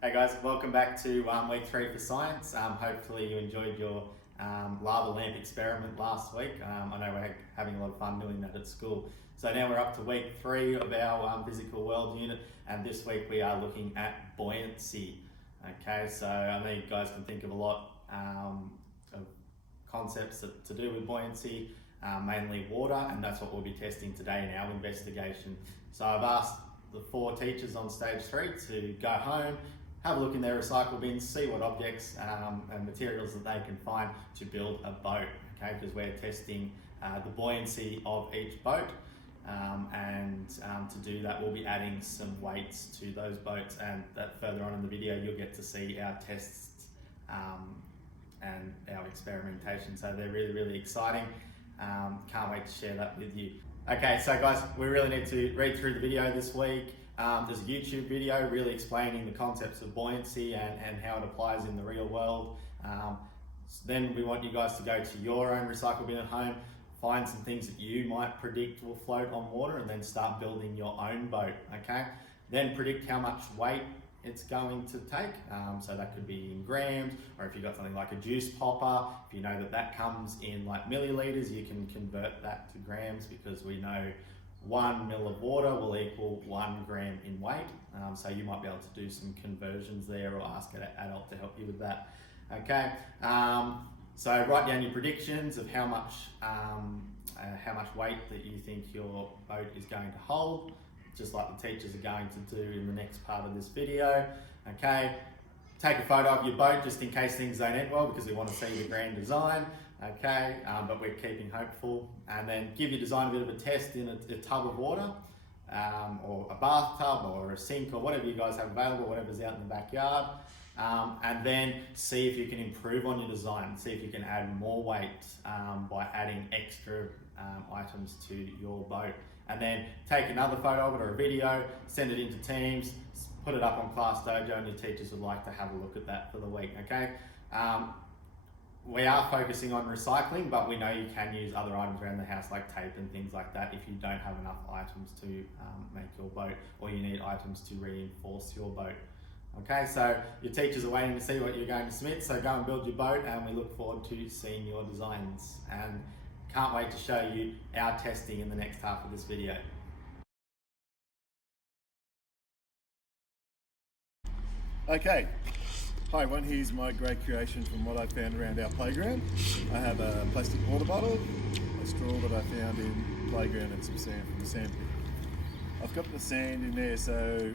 Hey guys, welcome back to week 3 for science. Hopefully you enjoyed your lava lamp experiment last week. I know we're having a lot of fun doing that at school. So now we're up to week 3 of our physical world unit, and this week we are looking at buoyancy. Okay, so I know you guys can think of a lot of concepts to do with buoyancy, mainly water, and that's what we'll be testing today in our investigation. So I've asked the 4 teachers on stage 3 to go home, have a look in their recycle bins, see what objects and materials that they can find to build a boat, okay? Because we're testing the buoyancy of each boat, and to do that we'll be adding some weights to those boats, and that further on in the video you'll get to see our tests and our experimentation. So they're really exciting. Can't wait to share that with you. Okay, so guys, we really need to read through the video this week. There's a YouTube video really explaining the concepts of buoyancy and how it applies in the real world. Then we want you guys to go to your own recycle bin at home, find some things that you might predict will float on water, and then start building your own boat, okay? Then predict how much weight it's going to take. So that could be in grams, or if you've got something like a juice popper, if you know that comes in like milliliters, you can convert that to grams, because we know 1 ml of water will equal 1 gram in weight. So you might be able to do some conversions there, or ask an adult to help you with that. Okay, so write down your predictions of how much weight that you think your boat is going to hold, just like the teachers are going to do in the next part of this video. Okay, take a photo of your boat just in case things don't end well, because we want to see the grand design. Okay, but we're keeping hopeful. And then give your design a bit of a test in a tub of water, or a bathtub, or a sink, or whatever you guys have available, whatever's out in the backyard. And then see if you can improve on your design, see if you can add more weight by adding extra items to your boat. And then take another photo of it or a video, send it into Teams, put it up on Class Dojo, and your teachers would like to have a look at that for the week, okay? We are focusing on recycling, but we know you can use other items around the house like tape and things like that if you don't have enough items to make your boat, or you need items to reinforce your boat. Okay, so your teachers are waiting to see what you're going to submit, so go and build your boat, and we look forward to seeing your designs. And can't wait to show you our testing in the next half of this video. Okay, hi everyone, here's my great creation from what I found around our playground. I have a plastic water bottle, a straw that I found in the playground, and some sand from the sand pit. I've got the sand in there, so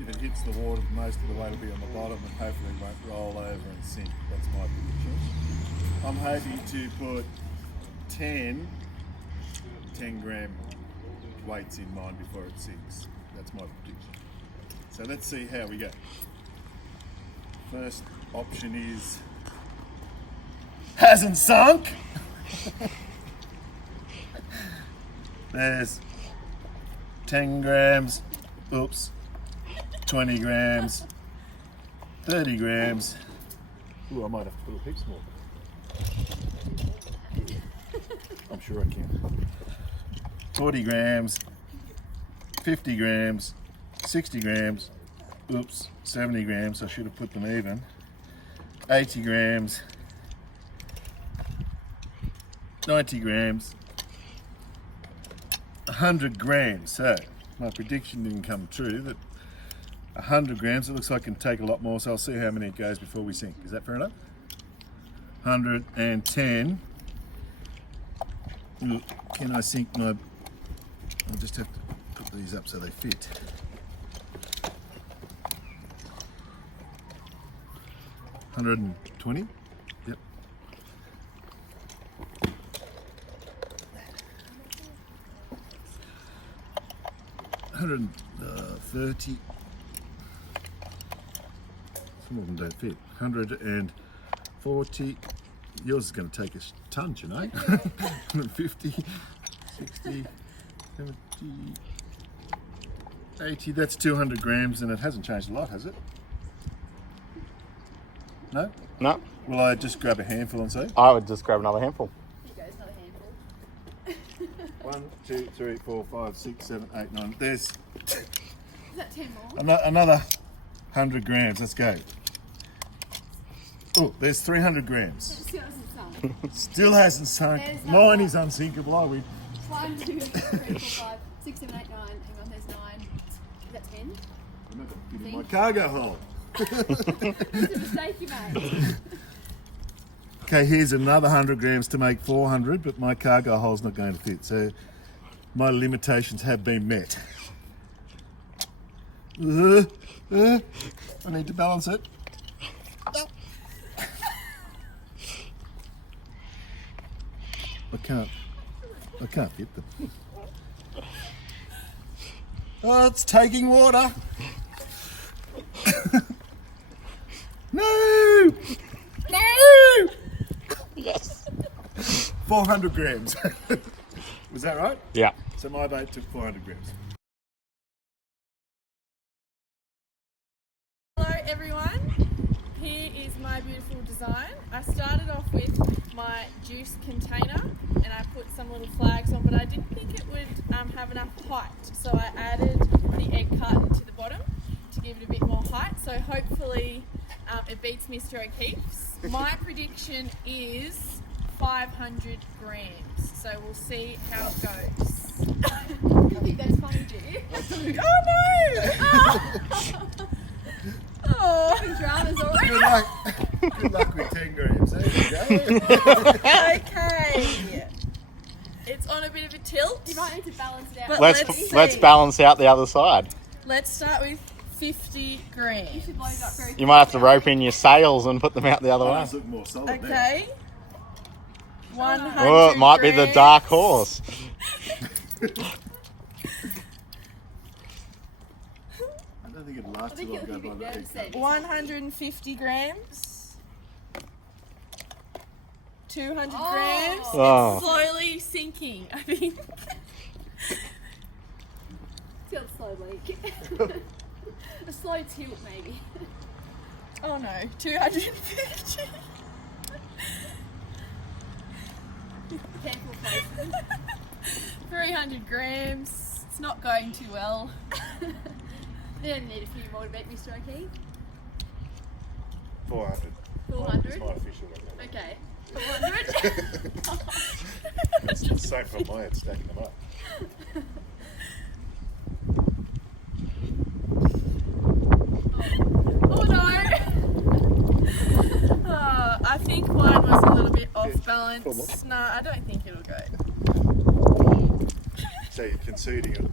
if it hits the water, most of the weight will be on the bottom and hopefully it won't roll over and sink. That's my prediction. I'm hoping to put 10 gram weights in mine before it sinks. That's my prediction. So let's see how we go. First option is hasn't sunk. There's 10 grams, oops, 20 grams, 30 grams. Ooh, I might have to put a heap more. I'm sure I can. 40 grams, 50 grams, 60 grams, oops, 70 grams, I should have put them even, 80 grams, 90 grams, 100 grams. So my prediction didn't come true, that 100 grams, it looks like it can take a lot more, so I'll see how many it goes before we sink. Is that fair enough? 110. Look, can I sink my... I'll just have to put these up so they fit. 120? Yep. 130. Some of them don't fit. 140. Yours is going to take a ton, you know. 150, 60, 70, 80. That's 200 grams, and it hasn't changed a lot, has it? No? No. Will I just grab a handful and see? I would just grab another handful. Here goes another handful. 1, 2, 3, 4, 5, 6, 7, 8, 9. There's Is that 10 more? another 100 grams, let's go. Oh, there's 300 grams. Still hasn't sunk. Still hasn't sunk. There's Mine no- is unsinkable. 1, 2, 3, 4, 5, 6, 7, 8, 9. Hang on, there's 9. Is that 10? I'm not going to fit in my cargo hold. It's a mistake you made. Okay, here's another 100 grams to make 400, but my cargo hole's not going to fit, so my limitations have been met. I need to balance it. I can't fit them. Oh, it's taking water. No! No! Yes. 400 grams. Was that right? Yeah. So my boat took 400 grams. Hello everyone, here is my beautiful design. I started off with my juice container and I put some little flags on, but I didn't think it would have enough height, so I added the egg carton to the bottom to give it a bit more height, so hopefully it beats Mr. O'Keefe's. My prediction is 500 grams, so we'll see how it goes. I think that's funny, G. Oh no! Oh. Having dramas already. Good luck. Good luck with 10 grams. There you go. Okay. It's on a bit of a tilt. You might need to balance it out. But Let's see. balance out the other side. Let's start with 50 You grams. should load it up very You might have to rope in your sails and put them out the other way. Those look more solid now. Okay. 100 Oh, it might be the grams. dark horse. I don't think it'll last I think too long. it'll Go keep by it the nerve set. 150 grams. 200 Oh. grams. Oh. It's slowly sinking, I think. Tilt slowly. A slow tilt, maybe. Oh no, 250. Careful, face. 300 grams. It's not going too well. You don't need a few more to beat Mr. O'Keefe. 400. 400. It's my official one. Okay. 400. It's the same from my end, stacking them up. Oh no! I think mine was a little bit off balance. No, I don't think it'll go. So you're conceding it.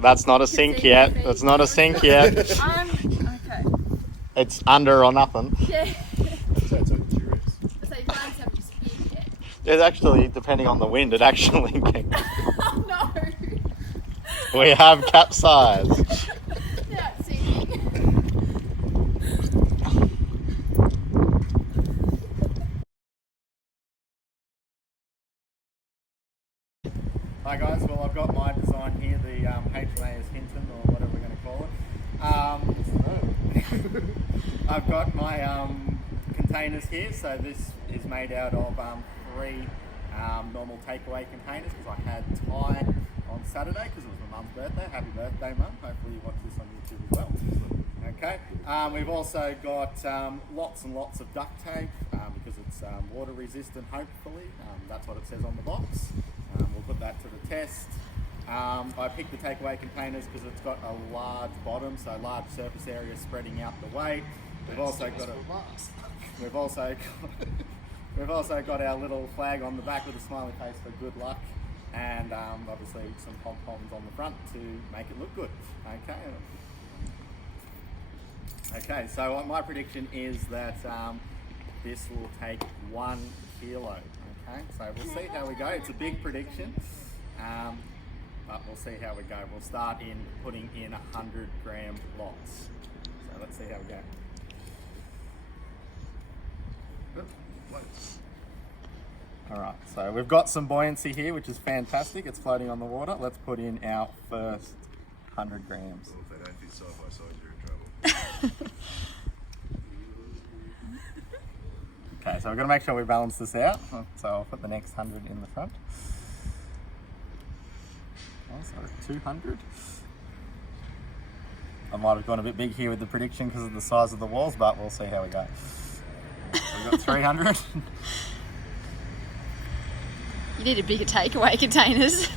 That's not a sink yet. That's not a sink yet. Okay. It's under or nothing. Yeah. So it's only 2 reps. So your lines haven't disappeared yet. It's actually, depending on the wind, it actually can. Oh no! We have capsized. Yeah, it's sinking. Hi guys, well I've got my design here, the HMAS Hinton or whatever we're going to call it. I've got my containers here, so this is made out of 3 normal takeaway containers because I had Thai on Saturday because it was my mum's birthday. Happy birthday, Mum. Hopefully you watch this on YouTube as well. Okay, we've also got lots and lots of duct tape because it's water resistant, hopefully. That's what it says on the box. We'll put that to the test. I picked the takeaway containers because it's got a large bottom, so large surface area spreading out the way. We've also got our little flag on the back with a smiley face for good luck, and obviously some pom-poms on the front to make it look good. Okay, so my prediction is that this will take 1 kilo. Okay, so we'll see how we go. It's a big prediction, but we'll see how we go. We'll start in putting in 100 gram lots. So let's see how we go. Alright, so we've got some buoyancy here, which is fantastic. It's floating on the water. Let's put in our first 100 grams. Well, if they don't fit side by side, you're in trouble. Okay, so we're going to make sure we balance this out. So I'll put the next 100 in the front. Oh, so 200. I might have gone a bit big here with the prediction because of the size of the walls, but we'll see how we go. So we've got 300. You need a bigger takeaway containers.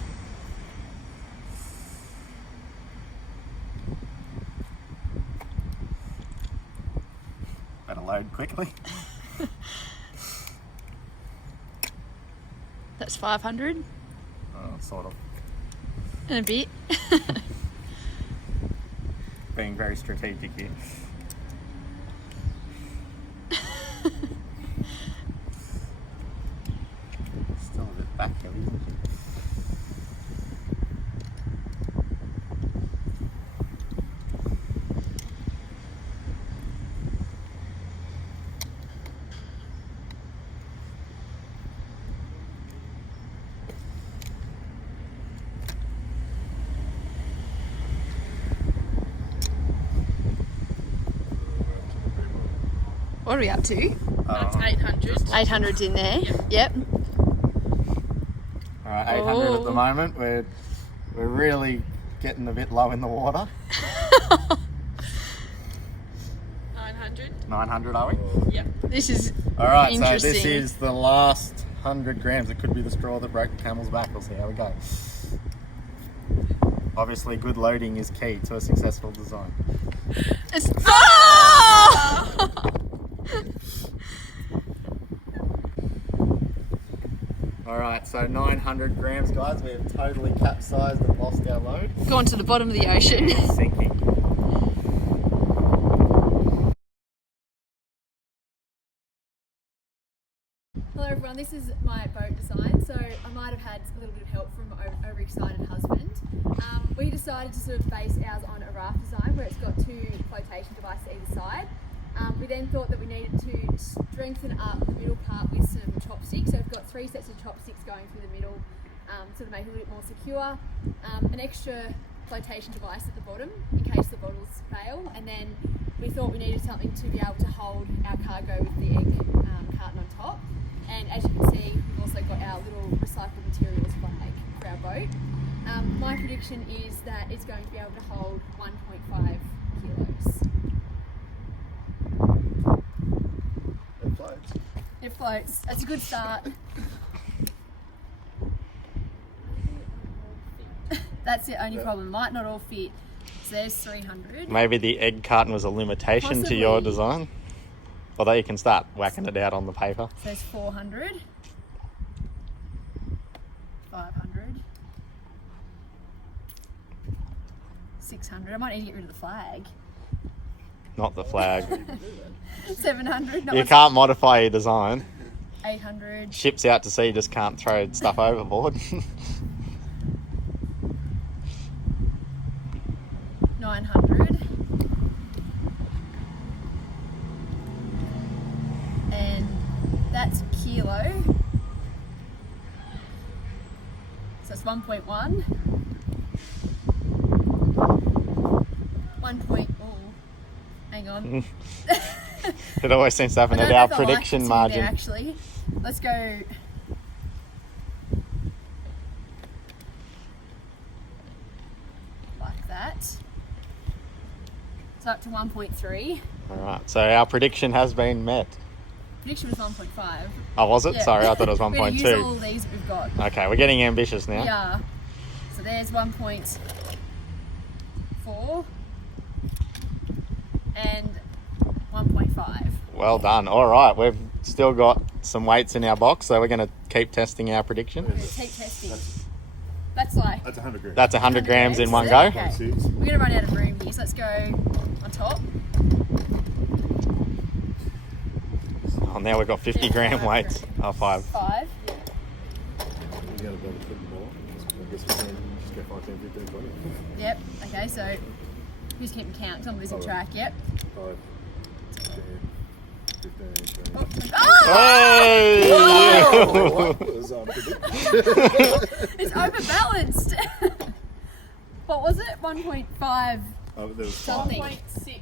Better load quickly. That's 500 Sort of. and a bit. Being very strategic here. Still a bit back heavy, isn't it? What are we up to? That's 800. 800's in there. Yep. All right, 800 at the moment. We're really getting a bit low in the water. 900. 900, are we? Yep. This is All right, so interesting. this is the last 100 grams. It could be the straw that broke the camel's back. We'll see how we go. Obviously, good loading is key to a successful design. It's... Oh! All right, so 900 grams, guys. We have totally capsized and lost our load. Gone to the bottom of the ocean. Sinking. Hello everyone, this is my boat design. So I might have had a little bit of help from my overexcited husband. We decided to sort of base ours on a raft design where it's got 2 flotation devices either side. We then thought that we needed to strengthen up the middle part with some chopsticks. So we've got 3 sets of chopsticks going through the middle, sort of make it a little bit more secure. An extra flotation device at the bottom in case the bottles fail, and then we thought we needed something to be able to hold our cargo with the egg carton on top. And as you can see, we've also got our little recycled materials flag for our boat. My prediction is that it's going to be able to hold 1.5 kilos. It floats. It floats. That's a good start. That's the only problem. Might not all fit. So there's 300. Maybe the egg carton was a limitation to your Possibly. design. Although you can start whacking it out on the paper. So there's 400. 500. 600. I might need to get rid of the flag. Not the flag. 700. No, You it's can't modify your design. 800. Ships out to sea just can't throw stuff overboard. 900. And that's a kilo. So it's 1.1. 1 point, oh, hang on. It always seems to happen I at don't know our if I like prediction what's in margin. there, actually. Let's go. Like that. So up to 1.3. Alright, so our prediction has been met. Prediction was 1.5. Oh, was it? Yeah. Sorry, I thought it was We're gonna use all 1.2. these that we've got. Okay, we're getting ambitious now. Yeah. So there's 1.4 and 1.5. Well done. Alright, we've still got some weights in our box, so we're going to keep testing our prediction. We're gonna keep testing. That's like That's 100 grams. That's 100 grams in one is go. it? Okay. Six. We're gonna run out of room here, so let's go on top. Oh, now we've got 50 gram 5 weights. Oh, 5. 5. You got to put more. I guess we can just go 5, 10, 15, 20. Yep. Okay, so who's keeping count? 'Cause I'm losing track. Yep. 5, 10, 15, 20. Oh! Hey! What was predicted? It's overbalanced. What was it? 1.5 Oh, there was something. 1.65.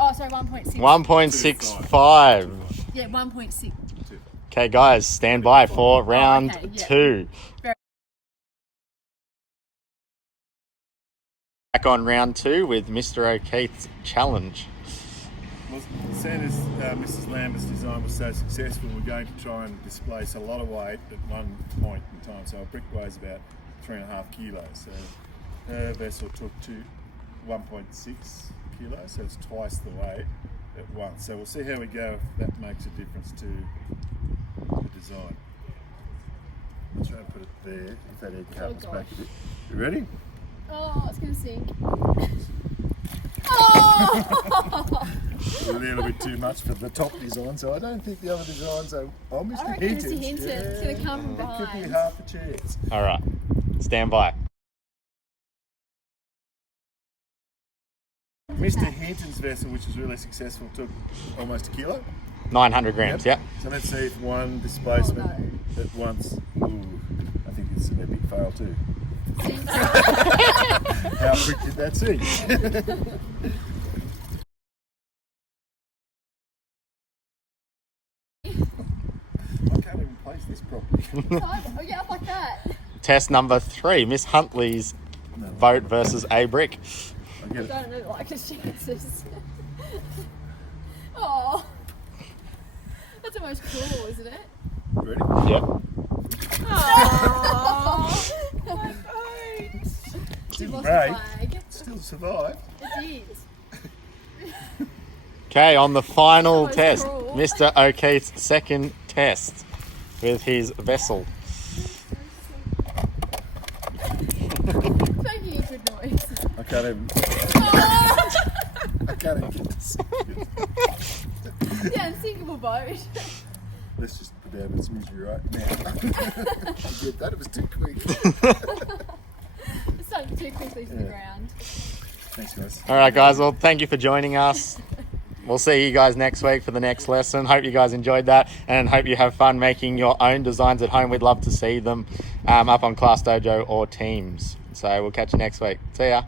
Oh, sorry, 1.6. 1.65. Yeah, 1.6. Okay, guys, stand by for round okay, yeah. 2. Very- Back on round 2 with Mr. O'Keefe's challenge. Well, seeing as Mrs. Lambert's design was so successful, we're going to try and displace a lot of weight at one point in time. So a brick weighs about 3.5 kilos. So her vessel took 1.6 kilos, so it's twice the weight at once. So we'll see how we go, if that makes a difference to the design. I'll try and put it there, if that head comes back a bit. You ready? Oh, it's going to sink. Oh! A little bit too much for the top design, so I don't think the other designs are. Oh, Mr. I reckon Hinton. Mr. Hinton. It's going to come from It could behind. be half a chance. All right, stand by. Mr. Hinton's vessel, which was really successful, took almost a kilo. 900 grams, yep. So let's see if one displacement at once. Ooh, I think it's an epic fail too. How quick did that sink? I can't even place this properly. Oh, yeah, up like that. Test number 3, Miss Huntley's vote versus A Brick. I get I it. don't really like his chances. Oh. That's almost cruel, isn't it? Ready? Yep. Oh, my boat. She Didn't lost break. the flag. Still survived. It is. Okay, on the final That was test, cruel. Mr. O'Keefe's second test with his vessel. It's making a good noise. I can't even. I can't even get this. Yeah, unsinkable boat. Let's just put down its misery right now. Forget that, it was too quick. It's starting too quickly to the ground. Thanks, guys. All right, guys, well, thank you for joining us. We'll see you guys next week for the next lesson. Hope you guys enjoyed that and hope you have fun making your own designs at home. We'd love to see them up on Class Dojo or Teams. So we'll catch you next week. See ya.